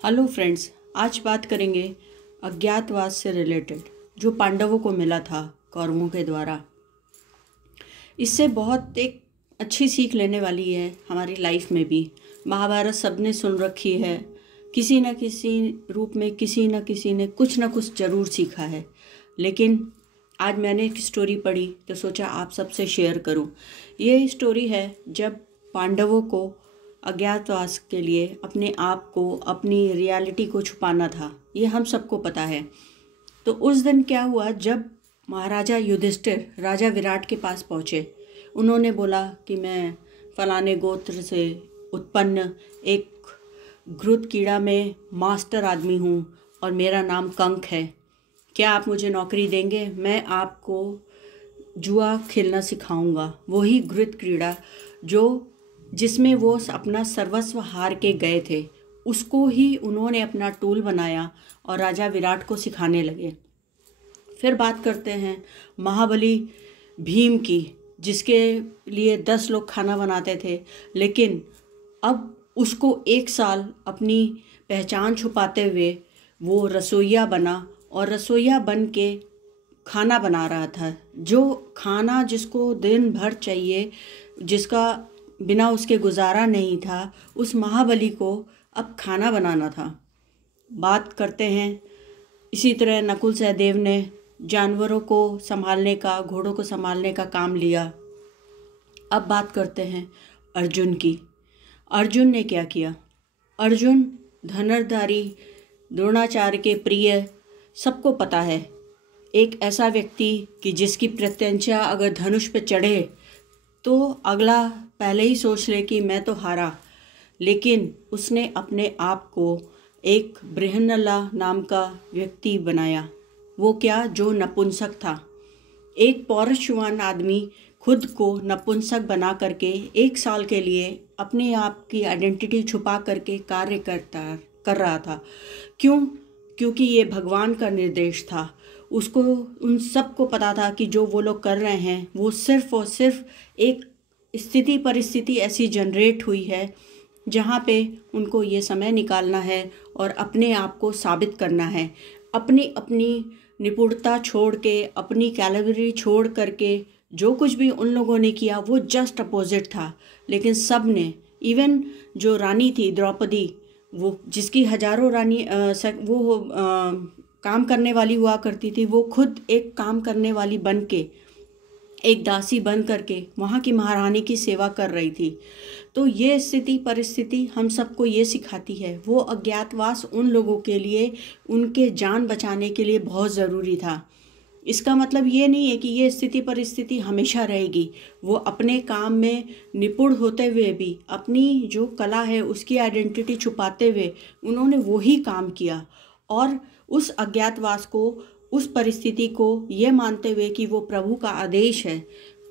Hello friends, आज बात करेंगे अज्ञातवास से रिलेटेड जो पांडवों को मिला था कौरवों के द्वारा। इससे बहुत एक अच्छी सीख लेने वाली है हमारी लाइफ में भी। महाभारत सबने सुन रखी है, किसी न किसी रूप में किसी न किसी ने कुछ न कुछ ज़रूर सीखा है। लेकिन आज मैंने एक स्टोरी पढ़ी तो सोचा आप सबसे शेयर करूं। ये स्टोरी है जब पांडवों को अज्ञातवास के लिए अपने आप को, अपनी रियलिटी को छुपाना था। ये हम सबको पता है। तो उस दिन क्या हुआ, जब महाराजा युधिष्ठिर राजा विराट के पास पहुँचे, उन्होंने बोला कि मैं फलाने गोत्र से उत्पन्न एक घृत कीड़ा में मास्टर आदमी हूँ और मेरा नाम कंक है। क्या आप मुझे नौकरी देंगे? मैं आपको जुआ खेलना सिखाऊंगा। वही घृत क्रीड़ा जिसमें वो अपना सर्वस्व हार के गए थे, उसको ही उन्होंने अपना टूल बनाया और राजा विराट को सिखाने लगे। फिर बात करते हैं महाबली भीम की, जिसके लिए 10 लोग खाना बनाते थे। लेकिन अब उसको 1 साल अपनी पहचान छुपाते हुए वो रसोइया बना और रसोइया बन के खाना बना रहा था। जो खाना जिसको दिन भर चाहिए, जिसका बिना उसके गुजारा नहीं था, उस महाबली को अब खाना बनाना था। बात करते हैं इसी तरह नकुल सहदेव ने जानवरों को संभालने का, घोड़ों को संभालने का काम लिया। अब बात करते हैं अर्जुन की। अर्जुन ने क्या किया? अर्जुन धनुर्धारी, द्रोणाचार्य के प्रिय, सबको पता है, एक ऐसा व्यक्ति कि जिसकी प्रत्यंचा अगर धनुष पे चढ़े तो अगला पहले ही सोच ले कि मैं तो हारा। लेकिन उसने अपने आप को एक बृहन्नला नाम का व्यक्ति बनाया। वो क्या? जो नपुंसक था। एक पौरुषवान आदमी खुद को नपुंसक बना करके 1 साल के लिए अपने आप की आइडेंटिटी छुपा करके कार्य कर रहा था। क्यों? क्योंकि ये भगवान का निर्देश था। उसको, उन सबको पता था कि जो वो लोग कर रहे हैं वो सिर्फ़ और सिर्फ एक स्थिति परिस्थिति ऐसी जनरेट हुई है जहाँ पे उनको ये समय निकालना है और अपने आप को साबित करना है। अपनी अपनी निपुणता छोड़ के, अपनी कैलिबरी छोड़ करके जो कुछ भी उन लोगों ने किया वो जस्ट अपोजिट था। लेकिन सब ने, इवन जो रानी थी द्रौपदी, वो जिसकी हजारों रानी काम करने वाली हुआ करती थी, वो खुद एक काम करने वाली बन के, एक दासी बन करके वहाँ की महारानी की सेवा कर रही थी। तो ये स्थिति परिस्थिति हम सबको ये सिखाती है। वो अज्ञातवास उन लोगों के लिए, उनके जान बचाने के लिए बहुत ज़रूरी था। इसका मतलब ये नहीं है कि ये स्थिति परिस्थिति हमेशा रहेगी। वो अपने काम में निपुण होते हुए भी अपनी जो कला है उसकी आइडेंटिटी छुपाते हुए उन्होंने वही काम किया और उस अज्ञातवास को, उस परिस्थिति को ये मानते हुए कि वो प्रभु का आदेश है,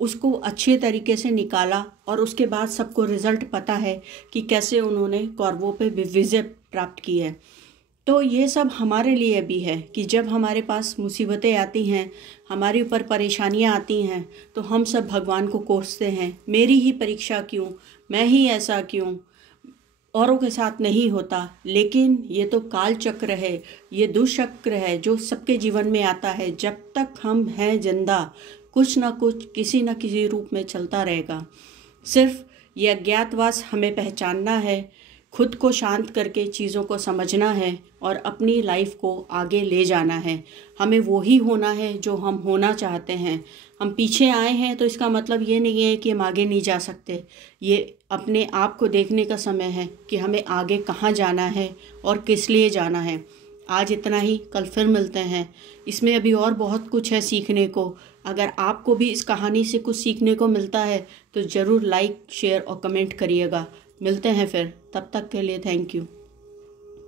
उसको अच्छे तरीके से निकाला। और उसके बाद सबको रिज़ल्ट पता है कि कैसे उन्होंने कौरवों पे विजय प्राप्त की है। तो ये सब हमारे लिए भी है कि जब हमारे पास मुसीबतें आती हैं, हमारे ऊपर परेशानियां आती हैं, तो हम सब भगवान को कोसते हैं, मेरी ही परीक्षा क्यों, मैं ही ऐसा क्यों, औरों के साथ नहीं होता। लेकिन ये तो काल चक्र है, ये दुष्चक्र है जो सबके जीवन में आता है। जब तक हम हैं जिंदा, कुछ ना कुछ किसी न किसी रूप में चलता रहेगा। सिर्फ ये अज्ञातवास हमें पहचानना है, खुद को शांत करके चीज़ों को समझना है और अपनी लाइफ को आगे ले जाना है। हमें वो ही होना है जो हम होना चाहते हैं। हम पीछे आए हैं तो इसका मतलब ये नहीं है कि हम आगे नहीं जा सकते। ये अपने आप को देखने का समय है कि हमें आगे कहाँ जाना है और किस लिए जाना है। आज इतना ही, कल फिर मिलते हैं। इसमें अभी और बहुत कुछ है सीखने को। अगर आपको भी इस कहानी से कुछ सीखने को मिलता है तो ज़रूर लाइक, शेयर और कमेंट करिएगा। मिलते हैं फिर, तब तक के लिए थैंक यू।